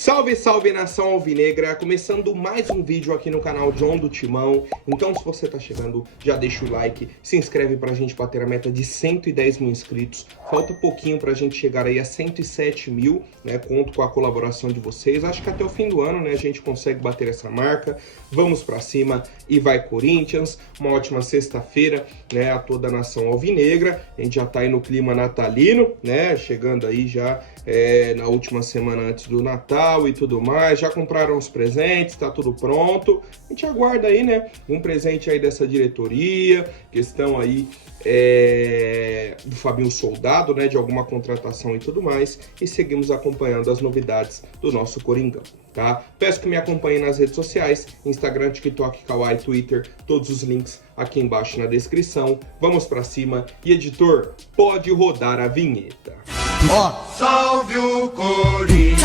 Salve, salve nação alvinegra, começando mais um vídeo aqui no canal John do Timão. Então se você tá chegando, já deixa o like, se inscreve pra gente bater a meta de 110 mil inscritos. Falta pouquinho pra gente chegar aí a 107 mil, né, conto com a colaboração de vocês. Acho que até o fim do ano, né, a gente consegue bater essa marca. Vamos pra cima e vai Corinthians. Uma ótima sexta-feira, né, a toda a nação alvinegra. A gente já tá aí no clima natalino, né, chegando aí já na última semana antes do Natal e tudo mais, já compraram os presentes, tá tudo pronto. A gente aguarda aí, né, um presente aí dessa diretoria, questão aí do Fabinho Soldado, né, de alguma contratação e tudo mais, e seguimos acompanhando as novidades do nosso Coringão, tá? Peço que me acompanhem nas redes sociais, Instagram, TikTok, Kawaii, Twitter, todos os links aqui embaixo na descrição. Vamos pra cima e, editor, pode rodar a vinheta. Salve o Corinthians!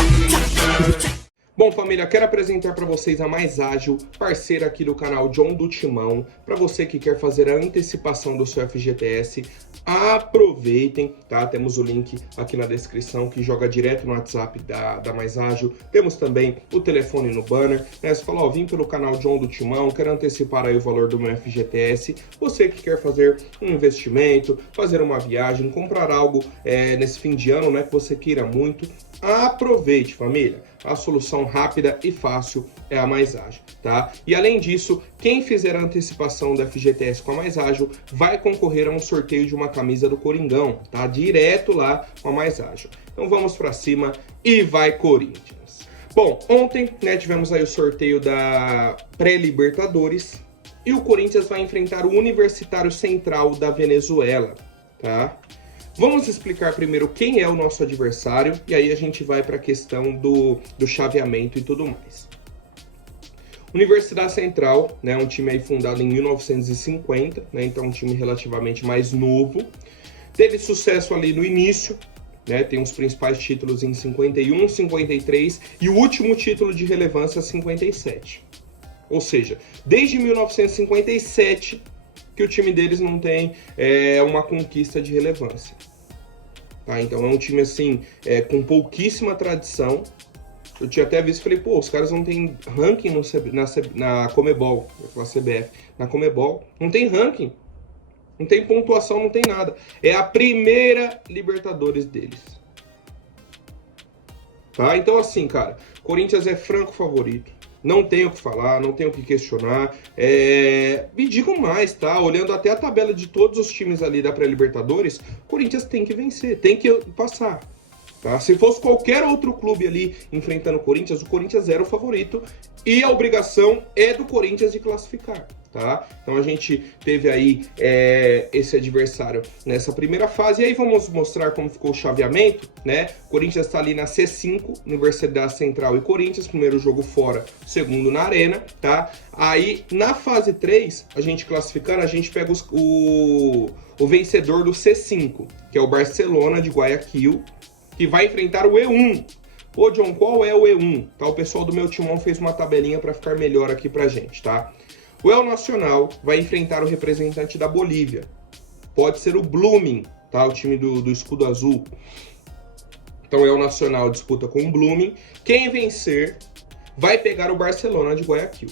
Bom, família, quero apresentar para vocês a Mais Ágil, parceira aqui do canal John do Timão. Para você que quer fazer a antecipação do seu FGTS, aproveitem, tá? Temos o link aqui na descrição que joga direto no WhatsApp da Mais Ágil. Temos também o telefone no banner, né? Você fala, ó, vim pelo canal John do Timão, quero antecipar aí o valor do meu FGTS. Você que quer fazer um investimento, fazer uma viagem, comprar algo nesse fim de ano, né, que você queira muito, aproveite, família. A solução rápida e fácil é a Mais Ágil, tá? E além disso, quem fizer a antecipação do FGTS com a Mais Ágil vai concorrer a um sorteio de uma camisa do Coringão, tá? Direto lá com a Mais Ágil. Então vamos pra cima e vai Corinthians! Bom, ontem, né, tivemos aí o sorteio da pré-Libertadores e o Corinthians vai enfrentar o Universitário Central da Venezuela, tá? Vamos explicar primeiro quem é o nosso adversário e aí a gente vai para a questão do chaveamento e tudo mais. Universidade Central, né, um time aí fundado em 1950, né, então um time relativamente mais novo. Teve sucesso ali no início, né, tem os principais títulos em 51, 53 e o último título de relevância 57. Ou seja, desde 1957... que o time deles não tem uma conquista de relevância. Tá? Então é um time assim, com pouquíssima tradição. Eu tinha até visto e falei, pô, os caras não tem ranking na Comebol, eu vou falar CBF, na Comebol, não tem ranking, não tem pontuação, não tem nada. É a primeira Libertadores deles. Tá? Então assim, cara, Corinthians é franco favorito. Não tenho o que falar, não tenho o que questionar. Me digam mais, tá? Olhando até a tabela de todos os times ali da pré-Libertadores, o Corinthians tem que vencer, tem que passar. Tá? Se fosse qualquer outro clube ali enfrentando o Corinthians era o favorito e a obrigação é do Corinthians de classificar. Tá? Então a gente teve aí esse adversário nessa primeira fase. E aí vamos mostrar como ficou o chaveamento, né? O Corinthians está ali na C5, Universidade Central e Corinthians, primeiro jogo fora, segundo na Arena, tá? Aí na fase 3, a gente classificando, a gente pega o vencedor do C5, que é o Barcelona de Guayaquil, que vai enfrentar o E1. Ô John, qual é o E1? Tá? O pessoal do meu timão fez uma tabelinha para ficar melhor aqui pra gente, tá? O El Nacional vai enfrentar o representante da Bolívia. Pode ser o Blooming, tá? O time do escudo azul. Então o El Nacional disputa com o Blooming. Quem vencer vai pegar o Barcelona de Guayaquil.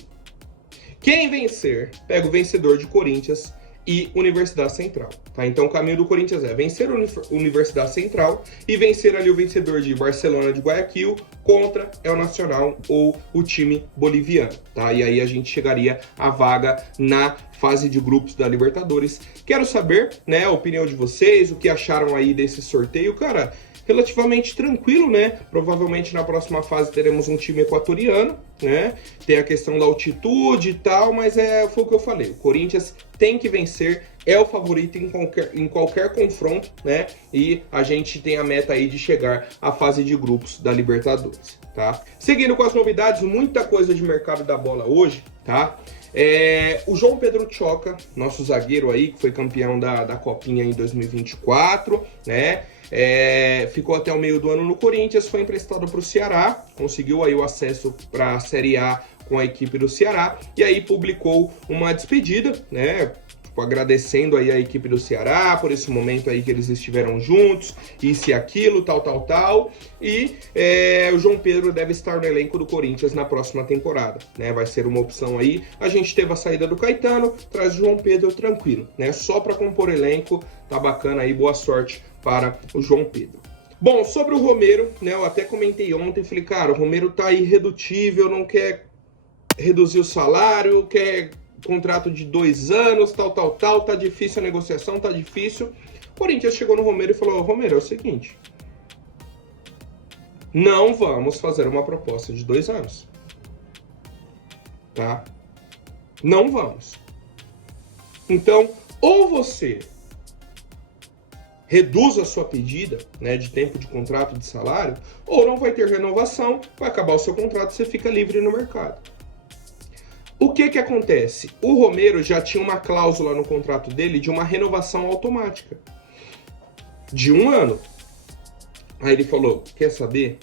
Quem vencer pega o vencedor de Corinthians e Universidade Central, tá? Então o caminho do Corinthians é vencer a Universidade Central e vencer ali o vencedor de Barcelona de Guayaquil contra El Nacional ou o time boliviano, tá? E aí a gente chegaria à vaga na fase de grupos da Libertadores. Quero saber, né, a opinião de vocês, o que acharam aí desse sorteio, cara. Relativamente tranquilo, né? Provavelmente na próxima fase teremos um time equatoriano, né? Tem a questão da altitude e tal, mas foi o que eu falei. O Corinthians tem que vencer, é o favorito em qualquer confronto, né? E a gente tem a meta aí de chegar à fase de grupos da Libertadores, tá? Seguindo com as novidades, muita coisa de mercado da bola hoje, tá? O João Pedro Choca, nosso zagueiro aí, que foi campeão da Copinha em 2024, né? Ficou até o meio do ano no Corinthians, foi emprestado para o Ceará, conseguiu aí o acesso para a Série A com a equipe do Ceará, e aí publicou uma despedida, né? tipo, agradecendo aí a equipe do Ceará por esse momento aí que eles estiveram juntos, isso e aquilo, tal. E o João Pedro deve estar no elenco do Corinthians na próxima temporada, né? Vai ser uma opção aí. A gente teve a saída do Caetano, traz o João Pedro tranquilo, né? Só para compor elenco, tá bacana aí, boa sorte para o João Pedro. Bom, sobre o Romero, né? Eu até comentei ontem, falei, cara, o Romero tá irredutível, não quer reduzir o salário, quer contrato de 2 anos, tal, tá difícil a negociação, tá difícil. O Corinthians chegou no Romero e falou, Romero, é o seguinte, não vamos fazer uma proposta de 2 anos, tá? Não vamos. Então, ou você reduz a sua pedida, né, de tempo de contrato, de salário, ou não vai ter renovação, vai acabar o seu contrato e você fica livre no mercado. O que acontece? O Romero já tinha uma cláusula no contrato dele de uma renovação automática de 1 ano. Aí ele falou, quer saber?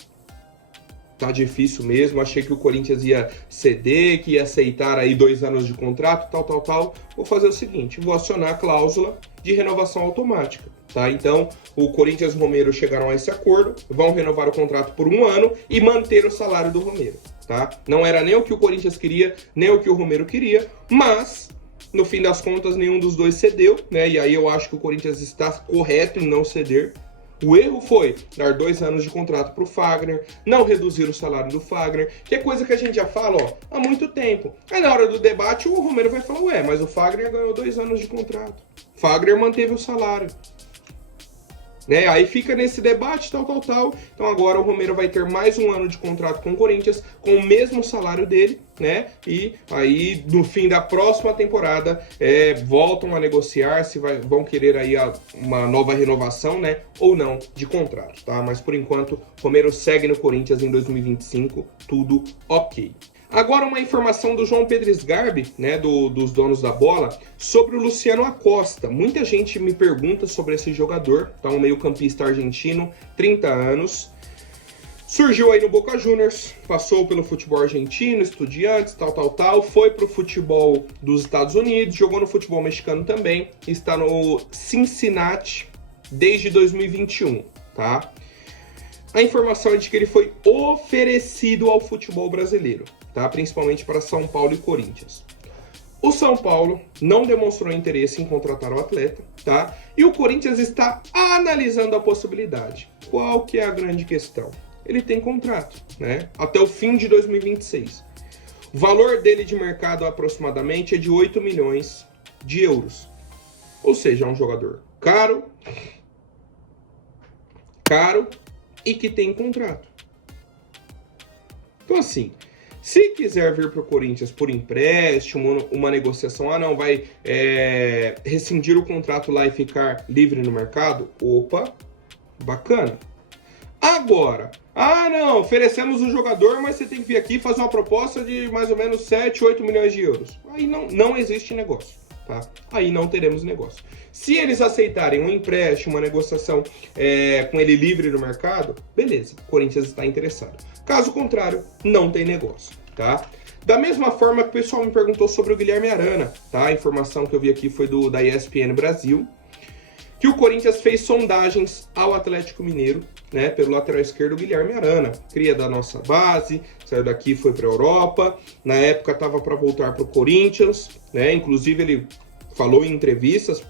Tá difícil mesmo, achei que o Corinthians ia ceder, que ia aceitar aí 2 anos de contrato, tal. Vou fazer o seguinte, vou acionar a cláusula de renovação automática, tá? Então, o Corinthians e o Romero chegaram a esse acordo, vão renovar o contrato por 1 ano e manter o salário do Romero, tá? Não era nem o que o Corinthians queria, nem o que o Romero queria, mas, no fim das contas, nenhum dos dois cedeu, né? E aí eu acho que o Corinthians está correto em não ceder. O erro foi dar 2 anos de contrato para o Fagner, não reduzir o salário do Fagner, que é coisa que a gente já fala há muito tempo. Aí na hora do debate o Romero vai falar, ué, mas o Fagner ganhou 2 anos de contrato. Fagner manteve o salário. Né? Aí fica nesse debate, tal. Então agora o Romero vai ter mais 1 ano de contrato com o Corinthians, com o mesmo salário dele, né? E aí, no fim da próxima temporada, voltam a negociar se vão querer aí uma nova renovação, né? Ou não, de contrato, tá? Mas por enquanto, Romero segue no Corinthians em 2025, tudo ok. Agora uma informação do João Pedro Sgarbi, né, dos donos da bola, sobre o Luciano Acosta. Muita gente me pergunta sobre esse jogador, tá? Um meio-campista argentino, 30 anos. Surgiu aí no Boca Juniors, passou pelo futebol argentino, Estudiantes, tal. Foi pro futebol dos Estados Unidos, jogou no futebol mexicano também, está no Cincinnati desde 2021, tá? A informação é de que ele foi oferecido ao futebol brasileiro, tá? Principalmente para São Paulo e Corinthians. O São Paulo não demonstrou interesse em contratar o atleta, tá? E o Corinthians está analisando a possibilidade. Qual que é a grande questão? Ele tem contrato, né? Até o fim de 2026. O valor dele de mercado aproximadamente é de 8 milhões de euros. Ou seja, é um jogador caro e que tem contrato. Então assim, se quiser vir para o Corinthians por empréstimo, uma negociação, não, vai rescindir o contrato lá e ficar livre no mercado, opa, bacana. Agora, não, oferecemos o jogador, mas você tem que vir aqui e fazer uma proposta de mais ou menos 7, 8 milhões de euros. Aí não existe negócio, tá? Aí não teremos negócio. Se eles aceitarem um empréstimo, uma negociação com ele livre no mercado, beleza, o Corinthians está interessado. Caso contrário, não tem negócio, tá? Da mesma forma que o pessoal me perguntou sobre o Guilherme Arana, tá? A informação que eu vi aqui foi da ESPN Brasil, que o Corinthians fez sondagens ao Atlético Mineiro, né, pelo lateral esquerdo Guilherme Arana, cria da nossa base, saiu daqui, foi para a Europa, na época estava para voltar para o Corinthians, né? Inclusive ele falou em entrevistas,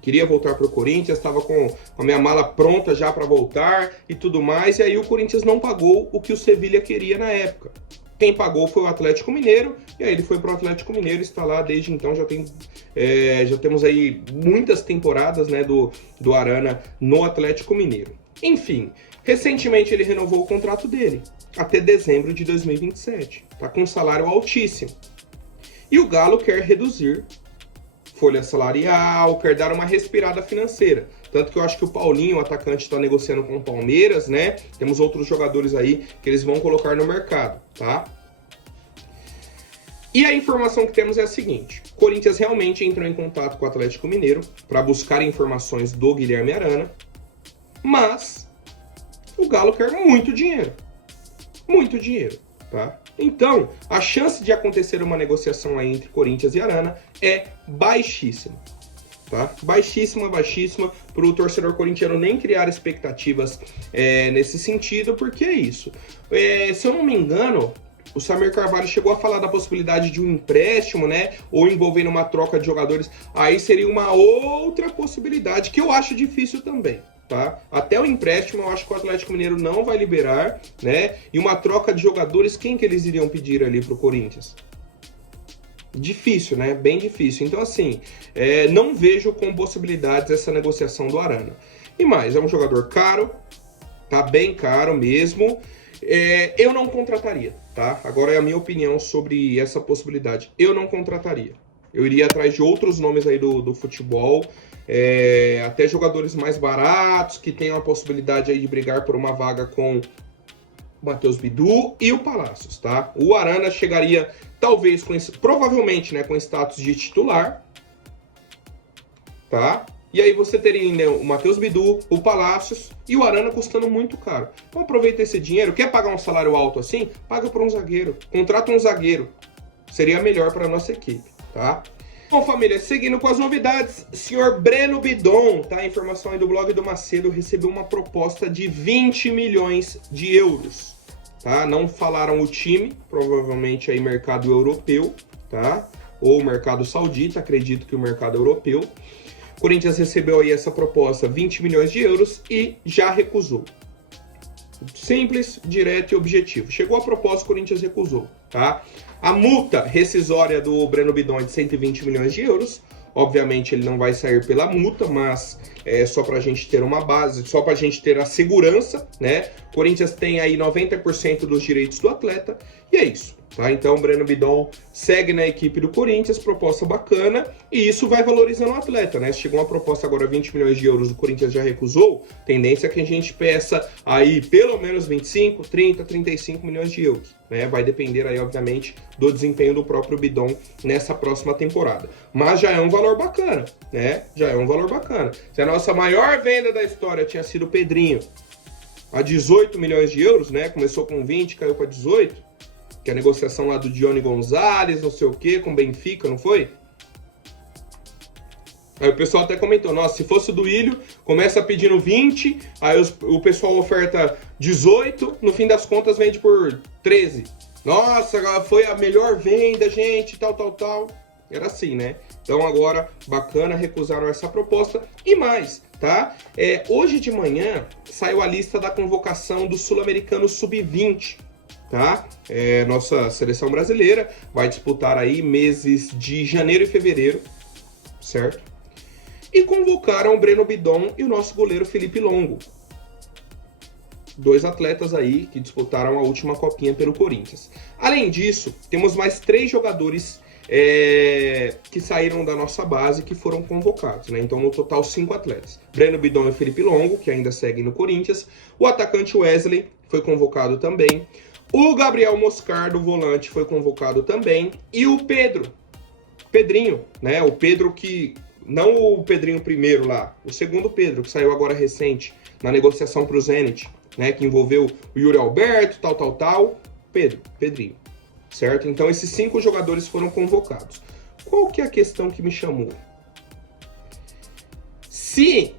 queria voltar para o Corinthians, estava com a minha mala pronta já para voltar e tudo mais, e aí o Corinthians não pagou o que o Sevilha queria na época. Quem pagou foi o Atlético Mineiro, e aí ele foi para o Atlético Mineiro, está lá desde então, já temos aí muitas temporadas, né, do Arana no Atlético Mineiro. Enfim, recentemente ele renovou o contrato dele, até dezembro de 2027, tá com um salário altíssimo. E o Galo quer reduzir folha salarial, quer dar uma respirada financeira. Tanto que eu acho que o Paulinho, o atacante, está negociando com o Palmeiras, né? Temos outros jogadores aí que eles vão colocar no mercado, tá? E a informação que temos é a seguinte: o Corinthians realmente entrou em contato com o Atlético Mineiro para buscar informações do Guilherme Arana, mas o Galo quer muito dinheiro. Muito dinheiro. tá? Então, a chance de acontecer uma negociação aí entre Corinthians e Arana é baixíssima, tá? Baixíssima, baixíssima, para o torcedor corintiano nem criar expectativas nesse sentido, porque é isso. Se eu não me engano, o Samir Carvalho chegou a falar da possibilidade de um empréstimo, né? Ou envolvendo uma troca de jogadores. Aí seria uma outra possibilidade, que eu acho difícil também, tá? Até o empréstimo eu acho que o Atlético Mineiro não vai liberar, né? E uma troca de jogadores, quem que eles iriam pedir ali pro Corinthians? Difícil, né? Bem difícil. Então, assim, não vejo com possibilidades essa negociação do Arana. E mais, é um jogador caro, tá bem caro mesmo. Eu não contrataria, tá? Agora é a minha opinião sobre essa possibilidade. Eu não contrataria. Eu iria atrás de outros nomes aí do futebol, até jogadores mais baratos, que tenham a possibilidade aí de brigar por uma vaga com o Matheus Bidu e o Palácios, tá? O Arana chegaria, talvez, provavelmente, né, com status de titular, tá? E aí você teria, né, o Matheus Bidu, o Palácios e o Arana custando muito caro. Então aproveita esse dinheiro. Quer pagar um salário alto assim? Paga por um zagueiro. Contrata um zagueiro. Seria melhor para a nossa equipe, tá? Bom, família, seguindo com as novidades, senhor Breno Bidon, tá? A informação aí do blog do Macedo, recebeu uma proposta de 20 milhões de euros, tá? Não falaram o time, provavelmente aí mercado europeu, tá? Ou mercado saudita, acredito que o mercado europeu. O Corinthians recebeu aí essa proposta, 20 milhões de euros, e já recusou. Simples, direto e objetivo. Chegou a proposta, o Corinthians recusou, tá? A multa rescisória do Breno Bidon é de 120 milhões de euros. Obviamente ele não vai sair pela multa, mas é só para a gente ter uma base, só para a gente ter a segurança, né? O Corinthians tem aí 90% dos direitos do atleta e é isso, tá? Então o Breno Bidon segue na equipe do Corinthians, proposta bacana, e isso vai valorizando o atleta, né? Chegou uma proposta agora 20 milhões de euros, o Corinthians já recusou, tendência é que a gente peça aí pelo menos 25, 30, 35 milhões de euros, né? Vai depender aí, obviamente, do desempenho do próprio Bidon nessa próxima temporada. Mas já é um valor bacana, né? Já é um valor bacana. Se a nossa maior venda da história tinha sido o Pedrinho, a 18 milhões de euros, né? Começou com 20, caiu para 18, que é a negociação lá do Diony Gonzalez, não sei o que, com o Benfica, não foi? Aí o pessoal até comentou, nossa, se fosse do Ilho, começa pedindo 20, aí o pessoal oferta 18, no fim das contas vende por 13. Nossa, foi a melhor venda, gente, tal. Era assim, né? Então agora, bacana, recusaram essa proposta. E mais, tá? Hoje de manhã saiu a lista da convocação do Sul-Americano Sub-20, tá? Nossa seleção brasileira vai disputar aí meses de janeiro e fevereiro, certo? E convocaram o Breno Bidon e o nosso goleiro Felipe Longo. 2 atletas aí que disputaram a última copinha pelo Corinthians. Além disso, temos mais 3 jogadores que saíram da nossa base que foram convocados, né? Então, no total, 5 atletas. Breno Bidon e Felipe Longo, que ainda seguem no Corinthians. O atacante Wesley foi convocado também. O Gabriel Moscardo, volante, foi convocado também. E o Pedrinho, né? O Pedro que... Não o Pedrinho primeiro lá, o segundo Pedro, que saiu agora recente, na negociação para o Zenit, né? Que envolveu o Yuri Alberto, tal. Pedrinho, certo? Então esses 5 jogadores foram convocados. Qual que é a questão que me chamou? Se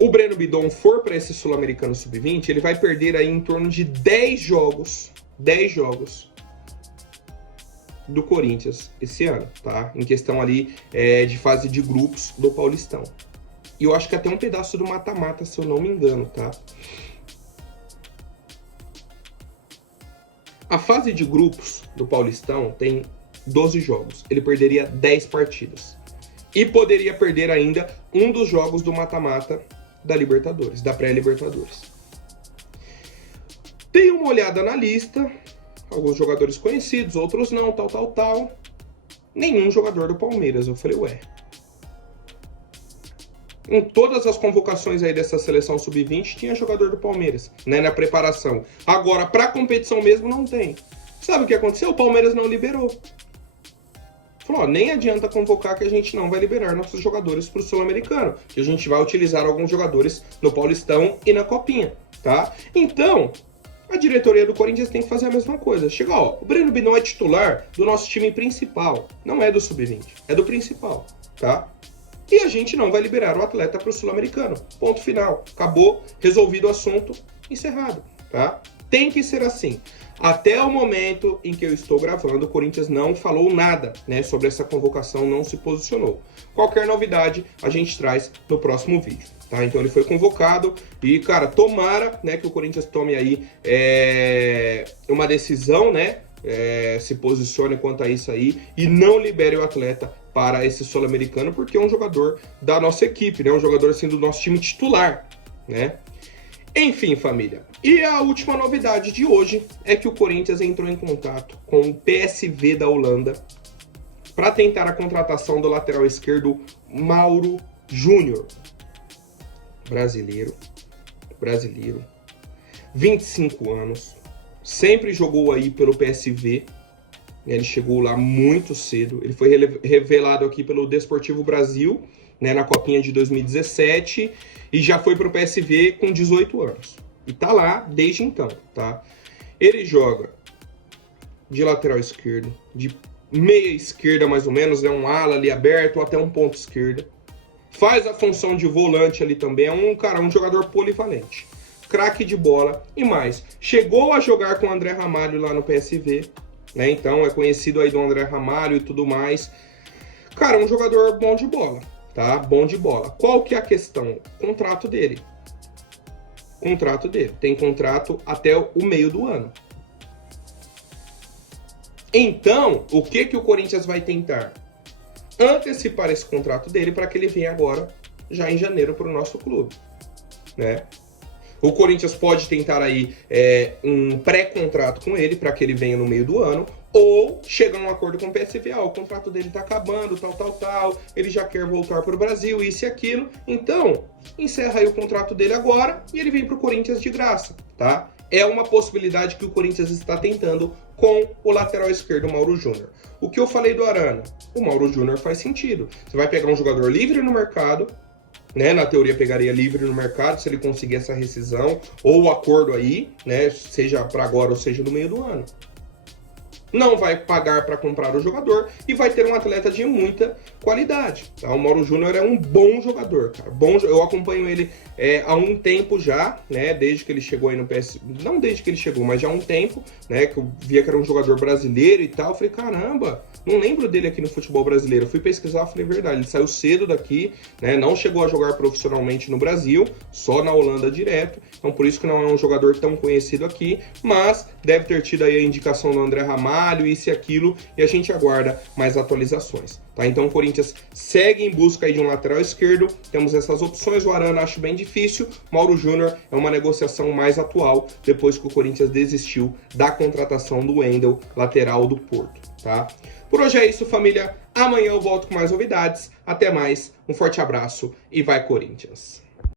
o Breno Bidon for para esse Sul-Americano Sub-20, ele vai perder aí em torno de 10 jogos do Corinthians esse ano, tá? Em questão ali de fase de grupos do Paulistão. E eu acho que até um pedaço do mata-mata, se eu não me engano, tá? A fase de grupos do Paulistão tem 12 jogos. Ele perderia 10 partidas. E poderia perder ainda um dos jogos do mata-mata da Libertadores, da pré-Libertadores. Dei uma olhada na lista, alguns jogadores conhecidos, outros não, tal. Nenhum jogador do Palmeiras. Eu falei, ué. Em todas as convocações aí dessa seleção sub-20 tinha jogador do Palmeiras, né, na preparação. Agora, pra competição mesmo, não tem. Sabe o que aconteceu? O Palmeiras não liberou. Falou, ó, nem adianta convocar que a gente não vai liberar nossos jogadores pro Sul-Americano, que a gente vai utilizar alguns jogadores no Paulistão e na Copinha, tá? Então, A diretoria do Corinthians tem que fazer a mesma coisa. Chega, ó, o Breno Binão é titular do nosso time principal. Não é do sub-20, é do principal, tá? E a gente não vai liberar o atleta para o Sul-Americano. Ponto final. Acabou, resolvido o assunto, encerrado, tá? Tem que ser assim. Até o momento em que eu estou gravando, o Corinthians não falou nada, né, sobre essa convocação, não se posicionou. Qualquer novidade a gente traz no próximo vídeo, tá? Então ele foi convocado e, cara, tomara, né, que o Corinthians tome aí uma decisão, né, se posicione quanto a isso aí e não libere o atleta para esse Sul-Americano, porque é um jogador da nossa equipe, né, um jogador assim do nosso time titular, né? Enfim, família. E a última novidade de hoje é que o Corinthians entrou em contato com o PSV da Holanda para tentar a contratação do lateral esquerdo Mauro Júnior. Brasileiro, 25 anos, sempre jogou aí pelo PSV, ele chegou lá muito cedo, ele foi revelado aqui pelo Desportivo Brasil, né, na Copinha de 2017, e já foi para o PSV com 18 anos. E tá lá desde então, tá? Ele joga de lateral esquerdo, de meia esquerda mais ou menos, é um ala ali aberto, ou até um ponto esquerda. Faz a função de volante ali também, é um jogador polivalente. Craque de bola e mais. Chegou a jogar com o André Ramalho lá no PSV, né? Então é conhecido aí do André Ramalho e tudo mais. Cara, um jogador bom de bola, tá? Bom de bola. Qual que é a questão? Contrato dele. Tem contrato até o meio do ano. Então, o que o Corinthians vai tentar? Antecipar esse contrato dele para que ele venha agora, já em janeiro, para o nosso clube, né? O Corinthians pode tentar aí um pré-contrato com ele para que ele venha no meio do ano, ou chegar a um acordo com o PSV, o contrato dele tá acabando, tal, ele já quer voltar para o Brasil, isso e aquilo, então encerra aí o contrato dele agora e ele vem para o Corinthians de graça, tá? É uma possibilidade que o Corinthians está tentando com o lateral esquerdo Mauro Júnior. O que eu falei do Arana? O Mauro Júnior faz sentido. Você vai pegar um jogador livre no mercado, né? Na teoria pegaria livre no mercado se ele conseguir essa rescisão ou o acordo aí, né? Seja para agora ou seja no meio do ano. Não vai pagar para comprar o jogador e vai ter um atleta de muita qualidade. Tá? O Mauro Júnior é um bom jogador, cara. Eu acompanho ele há um tempo já, né? Desde que ele chegou aí no PS. Não desde que ele chegou, mas já há um tempo, né? Que eu via que era um jogador brasileiro e tal. Eu falei, caramba, não lembro dele aqui no futebol brasileiro. Eu fui pesquisar, falei, verdade, ele saiu cedo daqui, né? Não chegou a jogar profissionalmente no Brasil, só na Holanda direto. Então por isso que não é um jogador tão conhecido aqui, mas deve ter tido aí a indicação do André Ramalho, isso e aquilo, e a gente aguarda mais atualizações, tá? Então o Corinthians segue em busca aí de um lateral esquerdo, temos essas opções, o Arana acho bem difícil, Mauro Júnior é uma negociação mais atual, depois que o Corinthians desistiu da contratação do Wendel, lateral do Porto, tá? Por hoje é isso, família, amanhã eu volto com mais novidades, até mais, um forte abraço e vai Corinthians!